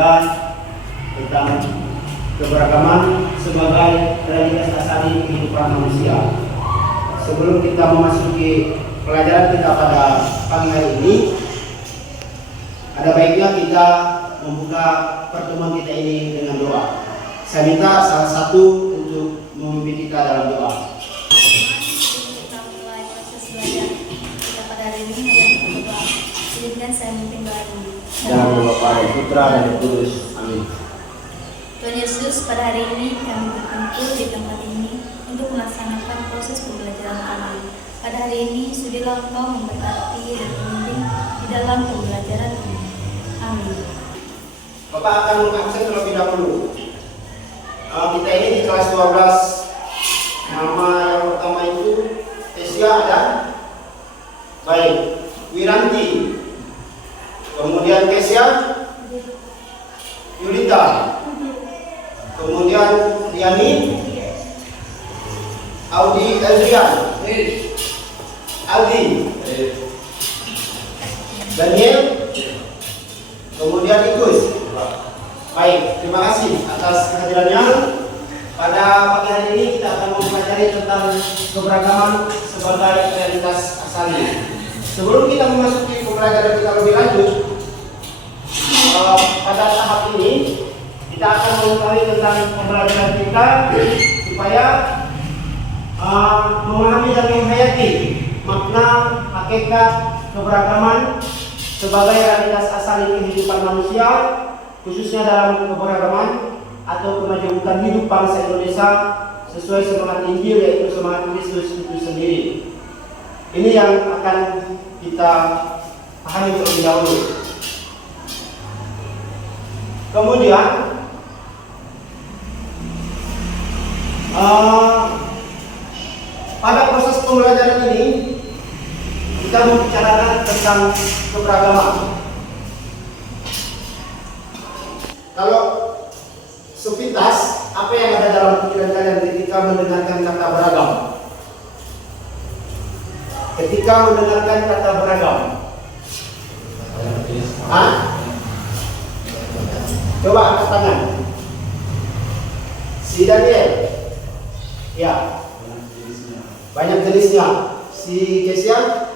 tentang keberagaman sebagai realitas asali kehidupan manusia. Sebelum kita memasuki pelajaran kita pada pagi hari ini, ada baiknya kita membuka pertemuan kita ini dengan doa. Saya minta salah satu untuk memimpin kita dalam doa. Kita mulai proses belajar kita pada hari ini adalah berdoa. Izinkan saya memimpin doa ini. Dalam nama Bapa dan Putra dan Roh Kudus. Amin. Tuhan Yesus, pada hari ini kami berkumpul di tempat ini untuk melaksanakan proses pembelajaran kami. Pada hari ini sudilah Engkau memberkati dan memimpin di dalam pembelajaran ini. Amin. Bapak akan mengabsen terlebih dahulu. Kita ini di kelas 12. Nama yang pertama itu Tesia dan baik Wiranti. Kemudian Kesia, Yulita. Kemudian Diani, Audi Adrian, Aldi, Daniel, kemudian Ikus. Baik, terima kasih atas kehadirannya. Pada pagi hari ini kita akan mempelajari tentang keberagaman sebagai realitas asali. Sebelum kita memasuki pembelajaran kita lebih lanjut, pada tahap ini kita akan mengetahui tentang pembelajaran kita supaya memahami dan menghayati makna hakikat keberagaman sebagai realitas asali kehidupan manusia, khususnya dalam keberagaman atau kemajemukan hidup bangsa Indonesia sesuai semangat Injil, yaitu semangat Kristus itu sendiri. Ini yang akan kita pahami terlebih dahulu. Kemudian pada proses pembelajaran ini kita membicarakan tentang keberagaman. Kalau sepintas, apa yang ada dalam pikiran kalian ketika mendengarkan kata beragam? Ketika mendengarkan kata beragam, coba angkat tangan. Si Daniel, ya, banyak jenisnya. Si Kesia,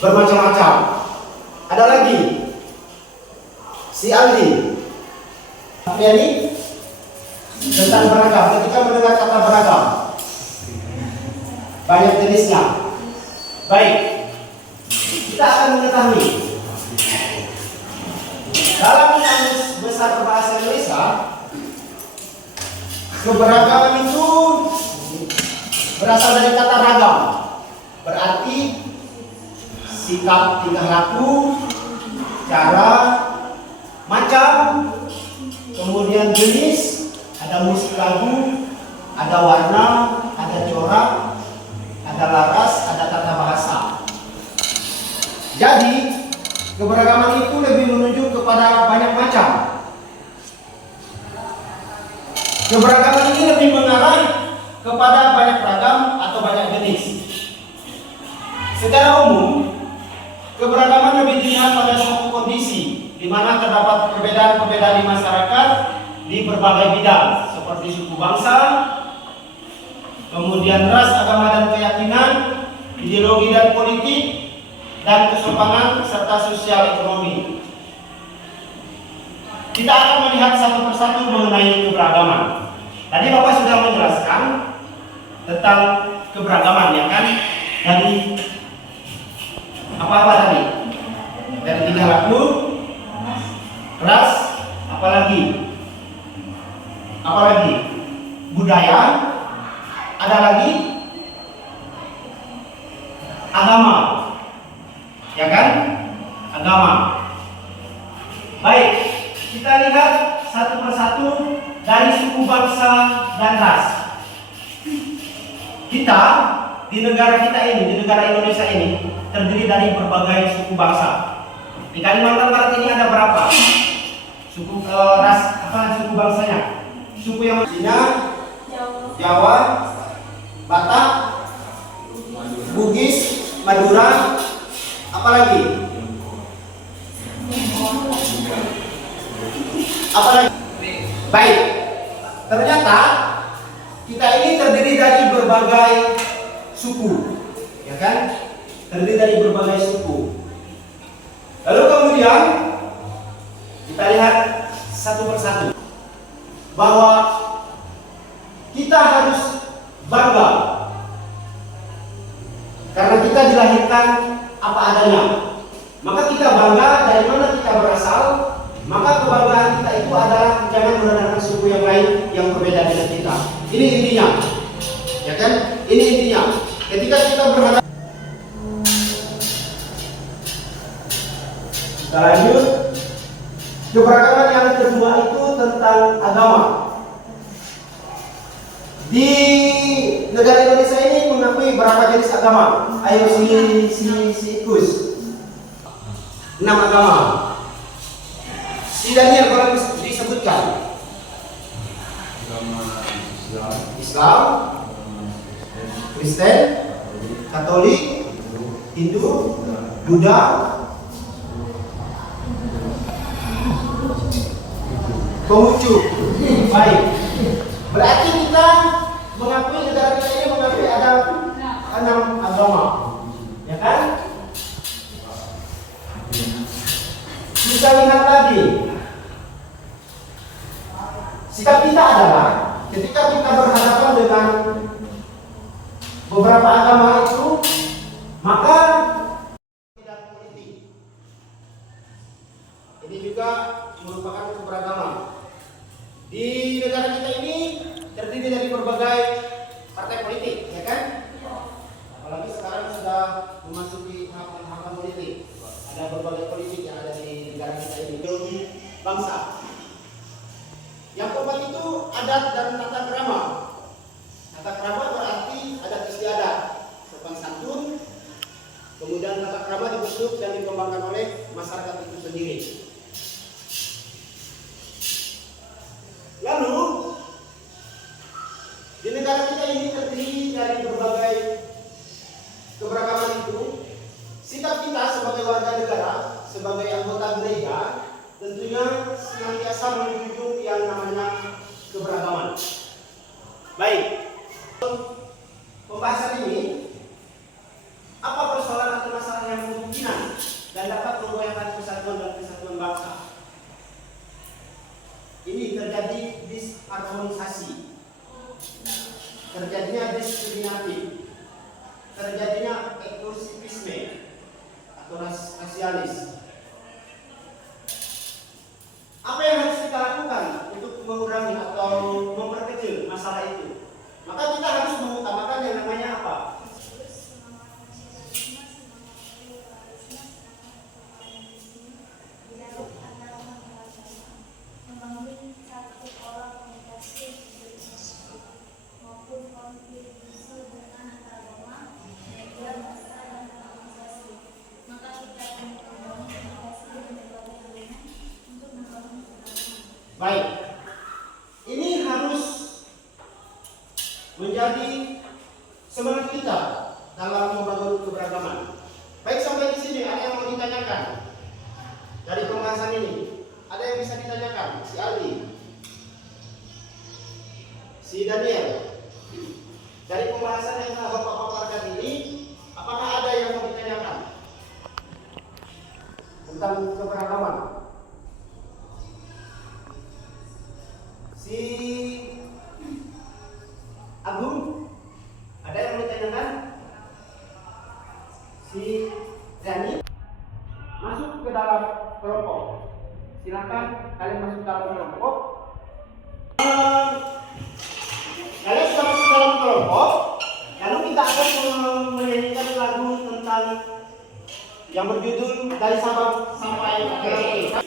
bermacam-macam. Ada lagi, si Aldi. Ini tentang beragam. Ketika mendengar kata beragam, banyak jenisnya. Baik, kita akan mengetahui dalam Kamus Besar Bahasa Indonesia, keberagaman itu berasal dari kata ragam, berarti sikap tingkah laku, cara, macam, kemudian jenis, ada musik lagu, ada warna, ada corak, ada laras, ada tata bahasa. Jadi keberagaman itu lebih menunjuk kepada banyak macam. Keberagaman ini lebih mengarah kepada banyak ragam atau banyak jenis. Secara umum, keberagaman lebih dilihat pada suatu kondisi di mana terdapat perbedaan-perbedaan di masyarakat di berbagai bidang, seperti suku bangsa, kemudian ras, agama dan keyakinan, ideologi dan politik, dan kesopanan serta sosial ekonomi. Kita akan melihat satu persatu mengenai keberagaman. Tadi Bapak sudah menjelaskan tentang keberagaman, ya kan? Dari apa-apa tadi? Dari tingkah laku, ras, apalagi budaya, ada lagi agama, ya kan? Agama. Baik, kita lihat satu persatu dari suku bangsa dan ras. Kita di negara kita ini, di negara Indonesia ini, terdiri dari berbagai suku bangsa. Di Kalimantan Barat ini ada berapa? Suku suku bangsanya? Suku yang Cina, Jawa, Batak, Bugis, Madura, apalagi? Apalagi? Baik. Ternyata kita ini terdiri dari berbagai suku, ya kan? Terdiri dari berbagai suku. Lalu kemudian kita lihat satu persatu bahwa kita harus bangga karena kita dilahirkan apa adanya. Maka kita bangga dari mana kita berasal. Maka kebanggaan kita itu adalah jangan merendahkan suku yang lain yang berbeda dengan kita. Ini intinya, ya kan? Ini intinya. Ketika kita berhadapan, kita lanjut. Keberagaman yang kedua itu tentang agama. Di negara Indonesia ini mengakui berapa jenis agama? Ayo si Ikus. 6 agama. Si Daniel kalau disebutkan. Agama Islam, Kristen, Katolik, Hindu, Buddha, Konghucu. Baik. Berarti kita mengakui negara kita ini mengakui ada 6 agama, ya kan? Kita lihat lagi. Sikap kita adalah ketika kita berhadapan dengan beberapa agama itu, maka tidak politik. Ini juga merupakan keberagaman. Di negara kita ini terdiri dari berbagai partai politik, ya kan? Apalagi sekarang sudah memasuki tahapan politik. Ada berbagai politik yang ada di negara kita ini. Ideologi bangsa. Yang keempat itu adat dan tata krama. Tata krama berarti adat istiadat, sopan santun. Kemudian tata krama dibentuk dan dikembangkan oleh masyarakat itu sendiri. Lalu di negara kita ini terdiri dari berbagai keberagaman itu. Sikap kita sebagai warga negara, sebagai anggota gereja, tentunya senantiasa menunjukkan yang namanya keberagaman. Baik, pembahasan ini apa persoalan atau masalah yang kemungkinan dan dapat memgoyahkan persatuan dan kesatuan bangsa? Ini terjadi disharmonisasi, terjadinya diskriminatif, terjadinya eksklusivisme atau rasialis. Apa yang harus kita lakukan untuk mengurangi atau memperkecil masalah itu? Maka kita harus mengutamakan yang namanya apa? Baik, ini harus menjadi semangat kita dalam membangun keberagaman. Baik, sampai di sini ada yang mau ditanyakan dari pembahasan ini? Ada yang bisa ditanyakan? Si Aldi, si Daniel, dari pembahasan yang telah Bapak paparkan ini, apakah ada yang mau ditanyakan tentang keberagaman? Si Agung, ada yang mau ditanyakan? Si Dani, masuk ke dalam kelompok. Silakan kalian masuk ke dalam kelompok. Kalian sudah masuk dalam kelompok. Lalu kita akan menyanyikan lagu tentang yang berjudul Dari Sabang Sampai Merauke.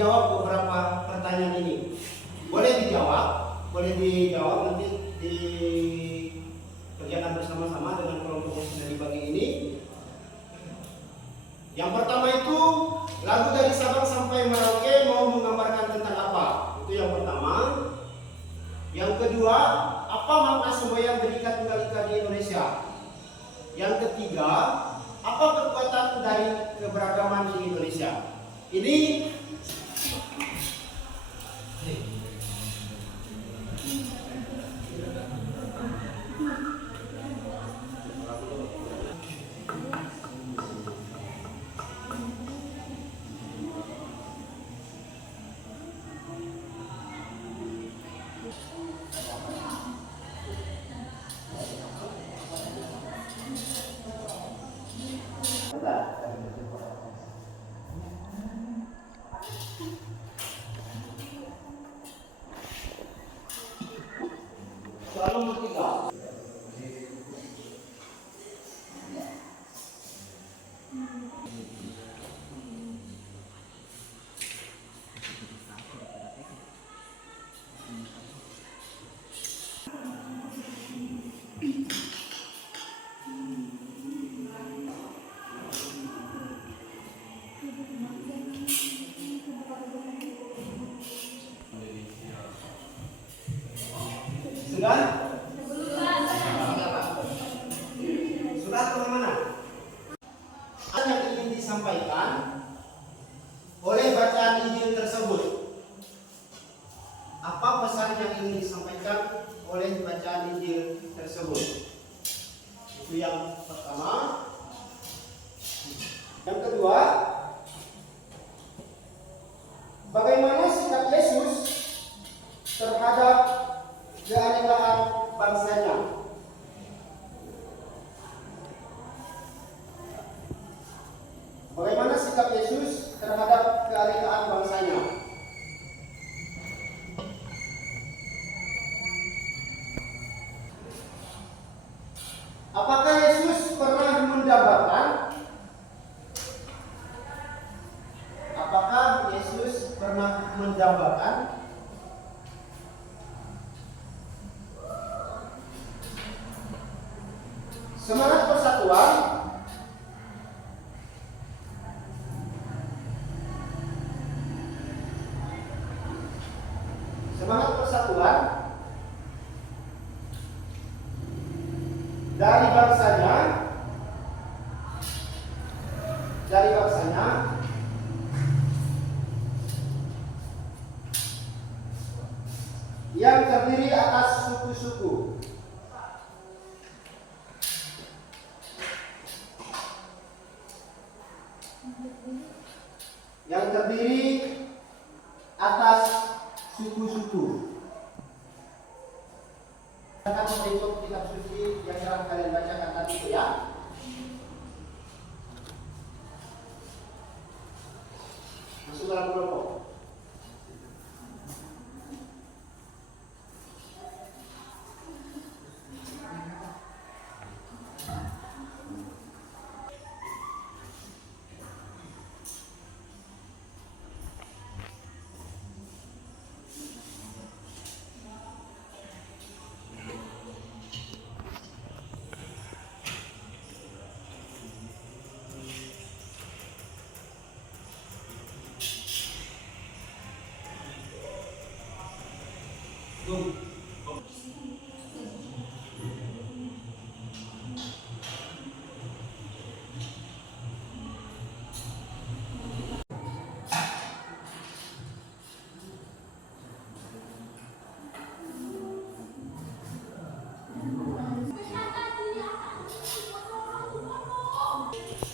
menjawab beberapa pertanyaan ini. Boleh dijawab nanti dikerjakan bersama-sama dengan kelompok yang sudah dibagi ini. Yang pertama itu, lagu dari Sabang sampai Merauke mau menggambarkan tentang apa? Itu yang pertama. Yang kedua, apa makna semboyan Bhinneka Tunggal Ika di Indonesia? Yang ketiga, apa kekuatan dari keberagaman di Indonesia? Ini soal nomor 3. Sudah? Sudah atau mana? Apa yang ingin disampaikan oleh bacaan Injil tersebut? Apa pesan yang ingin disampaikan oleh bacaan Injil tersebut? Itu yang pertama. Yang kedua, bagaimana sikap Yesus terhadap keanekaan bangsanya? Bagaimana sikap Yesus terhadap keanekaan bangsanya? Apakah Yesus pernah mendambakan? Apakah Yesus pernah mendambakan? Semangat persatuan. Semangat persatuan dari bangsanya yang terdiri atas suku-suku. Yang terdiri atas suku-suku. Akan membentuk kitab suci yang telah kalian bacakan tadi itu ya. Masuk dalam kelompok.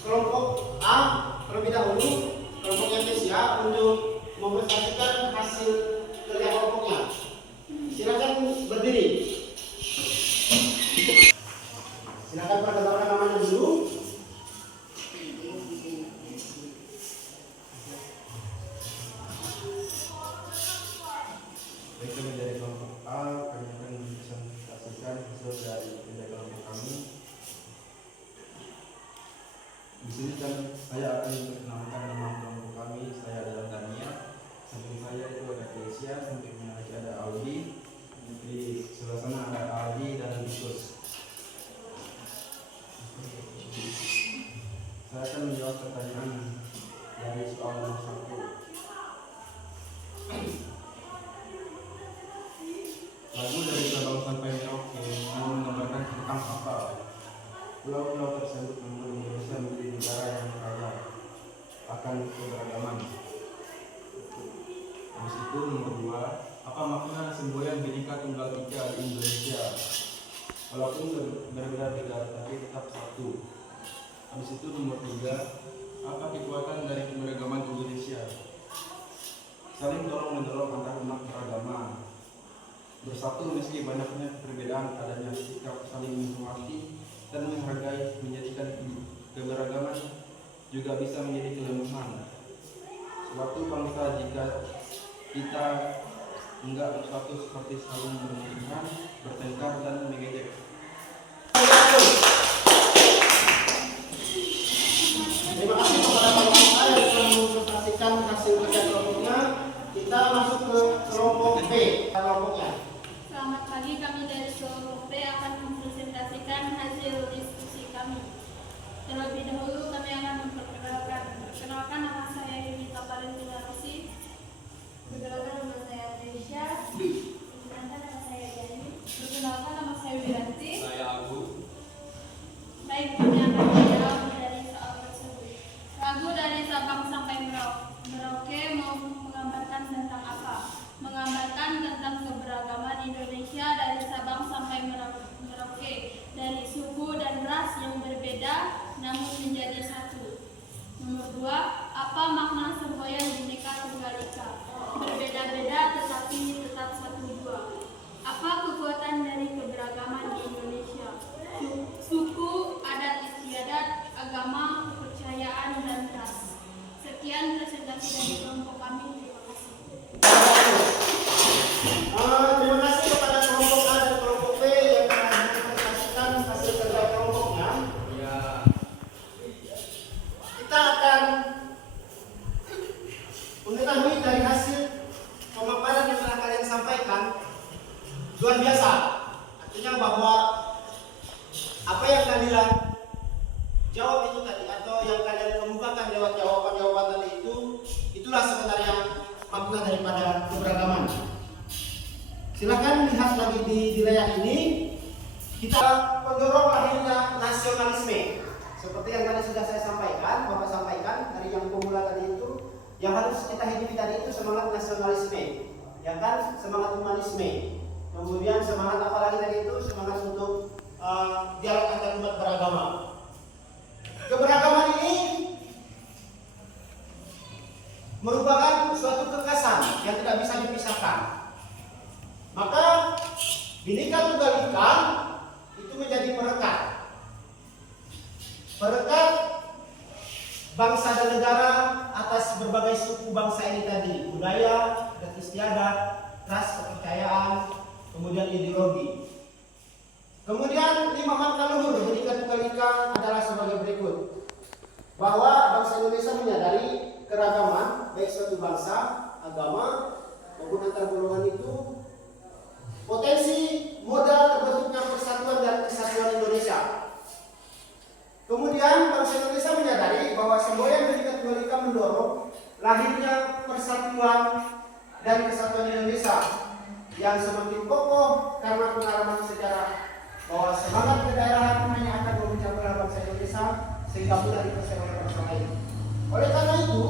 Kelompok A terlebih dahulu, kelompok yang siap untuk mempresentasikan hasil kerja kelompoknya. Silakan berdiri. Silakan perkenalkan namanya dulu. Baik, kami dari kelompok A, kami akan mempresentasikan hasil dari kerja kelompok kami. Di sini kan saya akan memperkenalkan nama kelompok kami. Saya adalah Dania. Samping saya itu ada Kesia, sampingnya lagi ada Aldi, di sebelah sana ada Aldi dan Vikus. Saya akan menjawab pertanyaan dari soal nomor 1. Lagu dari Sabang sampai Merauke menggambarkan tentang apa? Pulau-pulau tersebut membuat Indonesia menjadi negara yang kaya akan keberagaman. Habis itu nomor 2, apa makna semboyan Bhinneka Tunggal Ika di Indonesia? Walaupun berbeda-beda tapi tetap satu. Habis itu nomor 3, apa kekuatan dari keberagaman Indonesia? Saling tolong menolong antar umat beragama. Bersatu meski banyaknya perbedaan, adanya sikap saling menghormati dan menghargai menjadikan keberagaman juga bisa menjadi kelemahan. Suatu bangsa jika kita enggak bersatu seperti saling memusuhkan, bertengkar dan mengejek. Terima kasih kepada kelompok A yang telah mempresentasikan hasil kerja kelompoknya. Kita masuk ke kelompok B. Kelompoknya. Selamat pagi, kami dari kelompok B akan mempresentasikan hasil diskusi kami. Terlebih dahulu kami akan memperkenalkan nama saya Yunita Valentina Rosi. Perkenalkan nama saya Trisha. Perkenalkan nama saya Yani. Perkenalkan nama saya Wiranti. Saya Agu. Baik, kami akan menjawab dari soal tersebut. Lagu dari Sabang sampai Merauke mau menggambarkan tentang apa? Menggambarkan tentang keberagaman Indonesia dari Sabang sampai Merauke, dari suku dan ras yang berbeda namun menjadi satu. Nomor 2, apa makna semboyan Bhinneka Tunggal Ika? Berbeda-beda tetapi tetap satu dua. Apa kekuatan dari keberagaman di Indonesia? Suku, adat istiadat, agama, kepercayaan, dan ras. Sekian presentasi dari kelompok kami. Terima kasih. Terima kasih kepada kelompok A dan kelompok B yang telah mempresentasikan hasil kerja kelompoknya. Ya. Kita akan mengetahui dari hasil pemaparan yang telah kalian sampaikan luar biasa. Artinya bahwa apa yang kalian jawab itu tadi atau yang kalian kemukakan lewat jawaban-jawaban tadi itulah sebenarnya makna daripada keberagaman. Silakan lihat lagi di layar ini. Kita mendorong lahirnya nasionalisme. Seperti yang tadi sudah saya sampaikan, Bapak sampaikan dari yang pemula tadi itu, yang harus kita hidupi tadi itu semangat nasionalisme, ya kan, semangat humanisme. Kemudian semangat apa lagi tadi itu? Semangat untuk dialog antar umat beragama. Keberagaman ini merupakan suatu kekasan yang tidak bisa dipisahkan. Maka Bhinneka Tunggal Ika itu menjadi perekat bangsa dan negara atas berbagai suku bangsa ini tadi, budaya, dan istiadat, ras, kepercayaan, kemudian ideologi. Kemudian 5 makna luhur Bhinneka Tunggal Ika adalah sebagai berikut. Bahwa bangsa Indonesia menyadari keragaman baik suatu bangsa, agama maupun antar golongan itu potensi modal terbentuknya persatuan dan kesatuan Indonesia. Kemudian bangsa Indonesia menyadari bahwa semboyan Bhinneka Tunggal Ika mendorong lahirnya persatuan dan kesatuan Indonesia yang semakin kokoh karena pengalaman sejarah bahwa semangat kedaerahan hanya akan memecah belah bangsa Indonesia sehingga mudah dipercaya oleh bangsa lain. Oleh karena itu,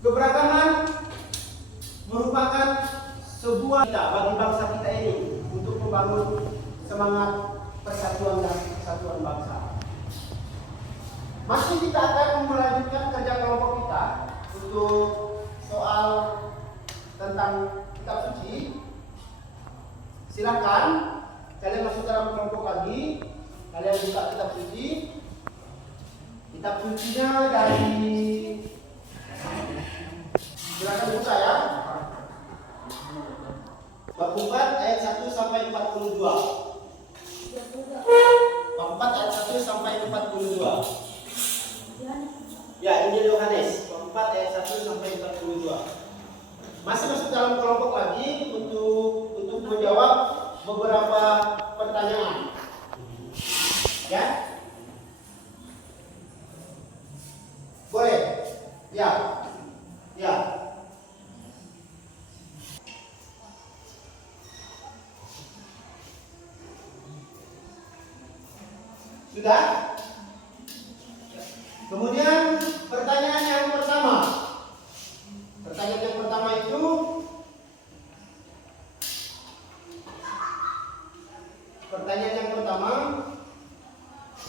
keberagaman merupakan sebuah kita bagi bangsa kita ini untuk membangun semangat persatuan dan kesatuan bangsa. Masih kita akan melanjutkan kerja kelompok kita untuk soal tentang kitab suci. Silakan kalian masuk dalam kelompok lagi. Kalian buka kitab suci. Kitab sucinya dari, silakan buka ya. Bab 4 ayat 1 sampai 42. Bab 4 ayat 1 sampai 42. Ya, Injil Yohanes. 4 ayat 1 sampai 42. Masih masuk dalam kelompok lagi untuk menjawab beberapa pertanyaan. Ya? Boleh? Ya. Ya. Sudah? Kemudian pertanyaan yang pertama. Pertanyaan yang pertama itu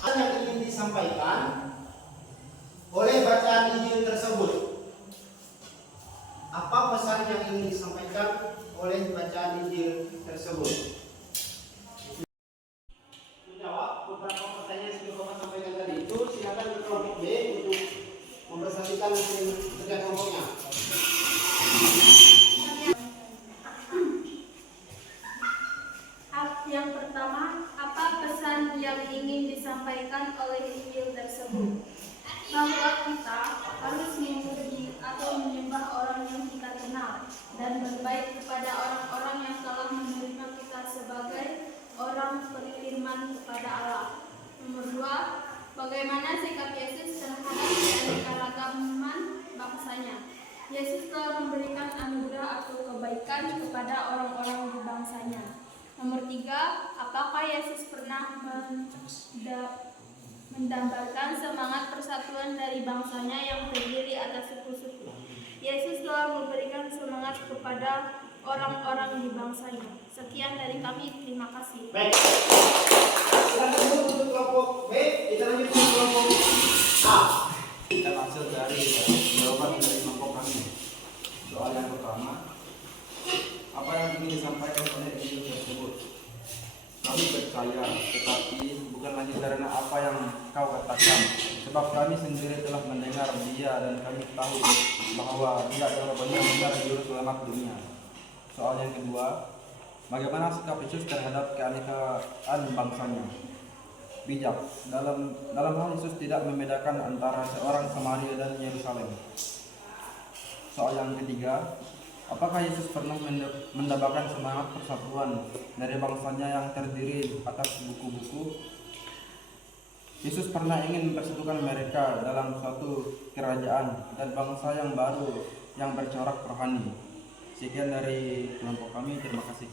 apa yang ingin disampaikan oleh bacaan Injil tersebut? Apa pesan yang ingin disampaikan oleh bacaan Injil tersebut? Menjawab beberapa pertanyaan yang sudah Bapak sampaikan tadi itu, silakan ke kelompok B untuk mempresentasikan kerja kelompoknya. Yang pertama, apa pesan yang ingin disampaikan oleh Injil tersebut? Bahwa kita harus memuji atau menyembah orang yang kita kenal dan berbaik kepada orang-orang yang telah menerima kita sebagai orang beriman kepada Allah. Nomor 2, bagaimana sikap Yesus terhadap keanekaragaman bangsanya? Yesus telah memberikan anugerah atau kebaikan kepada orang-orang di bangsanya. Nomor 3, apakah Yesus pernah mendambakan semangat persatuan dari bangsanya yang terdiri atas suku-suku? Yesus telah memberikan semangat kepada orang-orang di bangsanya. Sekian dari kami, terima kasih. Baik. Silakan dulu untuk kelompok B, kita lanjut ke kelompok A. Kita hasil dari jawaban dari kelompok kami. Soal yang pertama, apa yang ingin disampaikan oleh Injil tersebut? Kami percaya, tetapi bukan lagi karena apa yang kau katakan, sebab kami sendiri telah mendengar Dia dan kami tahu bahwa Dia adalah benar-benar Juru Selamat dunia. Soal yang kedua, bagaimana sikap Yesus terhadap keanekaan bangsanya? Bijak. Dalam hal Yesus tidak membedakan antara seorang Samaria dan Yerusalem. Soal yang ketiga, apakah Yesus pernah mendambakan semangat persatuan dari bangsanya yang terdiri atas buku-buku? Yesus pernah ingin mempersatukan mereka dalam suatu kerajaan dan bangsa yang baru yang bercorak rohani. Sekian dari kelompok kami, terima kasih.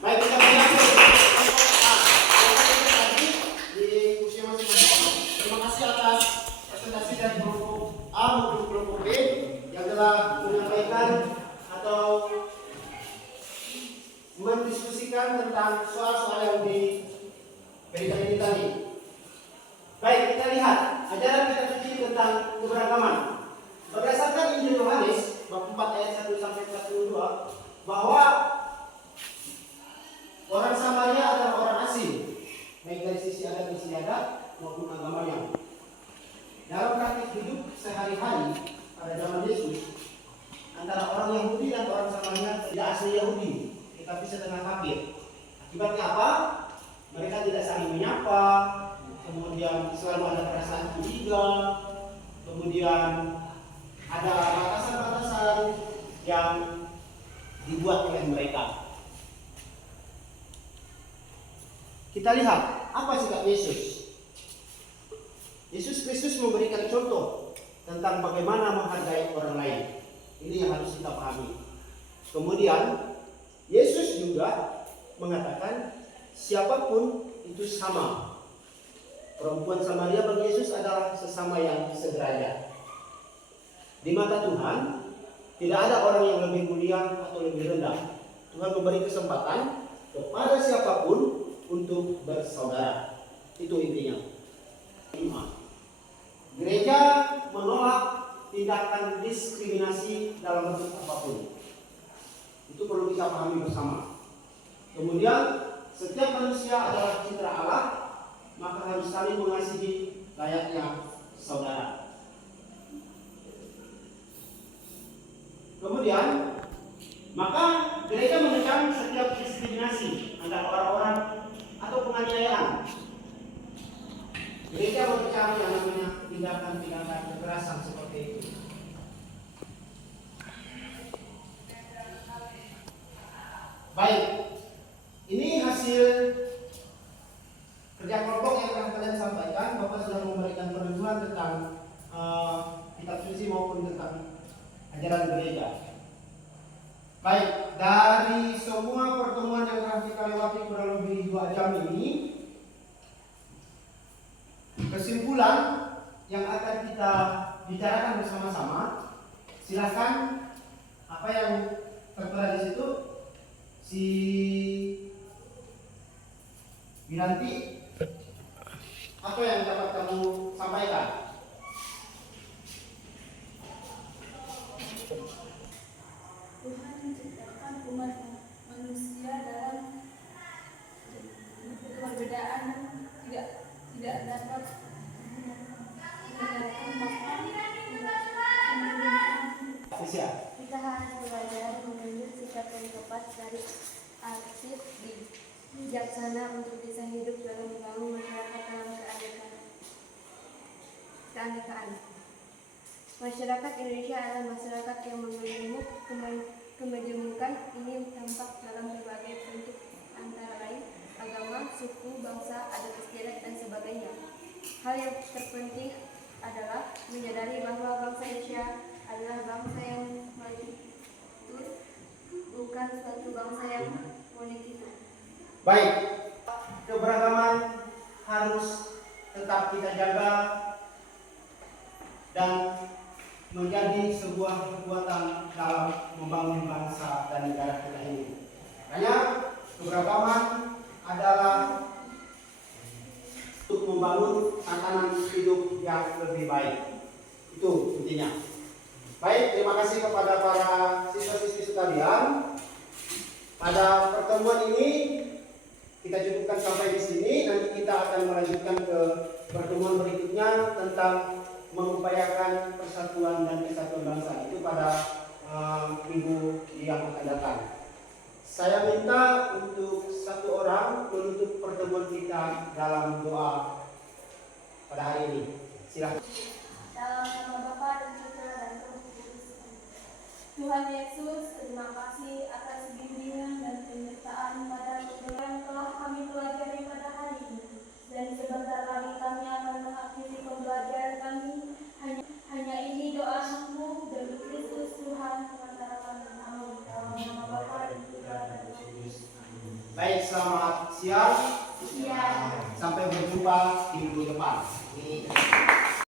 Baik, kita berlanjut ke kelompok A. Kelompok tadi di kursi masing-masing. Terima kasih atas presentasi dari kelompok A maupun kelompok B yang telah menyampaikan atau mendiskusikan tentang soal-soal yang diberikan ini tadi. Baik, kita lihat ajaran kita suci tentang keberagaman. Berdasarkan Injil Yohanes bab 4 ayat 1 sampai 42 bahwa orang Samaria adalah orang asing, baik dari sisi adat istiadat maupun agamanya. Dalam praktik hidup sehari-hari pada zaman Yesus, antara orang Yahudi dan orang Samaria tidak asli Yahudi, tetapi setengah kafir. Akibatnya apa? Mereka tidak saling menyapa, kemudian selalu ada perasaan curiga, kemudian ada batasan-batasan yang dibuat oleh mereka. Kita lihat apa sikap Yesus. Yesus Kristus memberikan contoh tentang bagaimana menghargai orang lain. Ini yang harus kita pahami. Kemudian Yesus juga mengatakan siapapun itu sama. Perempuan Samaria bagi Yesus adalah sesama yang sederajat. Di mata Tuhan tidak ada orang yang lebih mulia atau lebih rendah. Tuhan memberi kesempatan kepada siapapun untuk bersaudara. Itu intinya. Gereja menolak tindakan diskriminasi dalam bentuk apapun. Itu perlu kita pahami bersama. Kemudian setiap manusia adalah citra Allah, maka harus saling mengasihi layaknya saudara. Kemudian maka gereja mengecam setiap diskriminasi antara orang-orang atau penganiayaan. Gereja mengecam yang namanya tindakan-tindakan kekerasan seperti itu. Baik, ini hasil kerja kelompok yang telah kalian sampaikan. Bapak sudah memberikan perenungan tentang kitab suci maupun tentang ajaran gereja. Baik, dari semua pertemuan yang telah kita lewati kurang lebih 2 jam ini, kesimpulan yang akan kita bicarakan bersama-sama, silakan apa yang tertera di situ, si Wiranti, apa yang dapat kamu sampaikan? Tuhan menciptakan umat manusia dalam perbedaan tidak dapat Siap. kita harus belajar mengambil sikap yang tepat dari arsip bijaksana untuk bisa hidup dalam membangun masyarakat dalam keanekaan. Masyarakat Indonesia adalah masyarakat yang kemajumukan. Ini tampak dalam berbagai bentuk antara lain agama, suku, bangsa, adat istiadat dan sebagainya. Hal yang terpenting adalah menyadari bahwa bangsa Indonesia adalah bangsa yang multikultur, bukan suatu bangsa yang monokultur. Baik, keberagaman harus tetap kita jaga dan menjadi sebuah kekuatan dalam membangun bangsa dan negara kita ini. Makanya keberagaman adalah untuk membangun tatanan hidup yang lebih baik. Itu intinya. Baik, terima kasih kepada para siswa-siswi sekalian. Pada pertemuan ini kita cukupkan sampai di sini. Nanti kita akan melanjutkan ke pertemuan berikutnya tentang mengupayakan persatuan dan kesatuan bangsa. Itu pada minggu yang akan datang. Saya minta untuk satu orang menutup pertemuan kita dalam doa pada hari ini. Silakan. Dalam nama Bapa dan Putra dan Roh Kudus. Tuhan Yesus, terima kasih atas bimbingan dan penyertaan pada yang telah kami pelajari pada hari ini. Dan sebentar lagi kami akan mengakhiri pembelajaran kami. Hanya ini doa anakmu demi Kristus Tuhan antara kami. Amin. Dalam nama Bapa dan Putra dan Roh Kudus. Baik, selamat siang. Siang. Sampai berjumpa di minggu depan.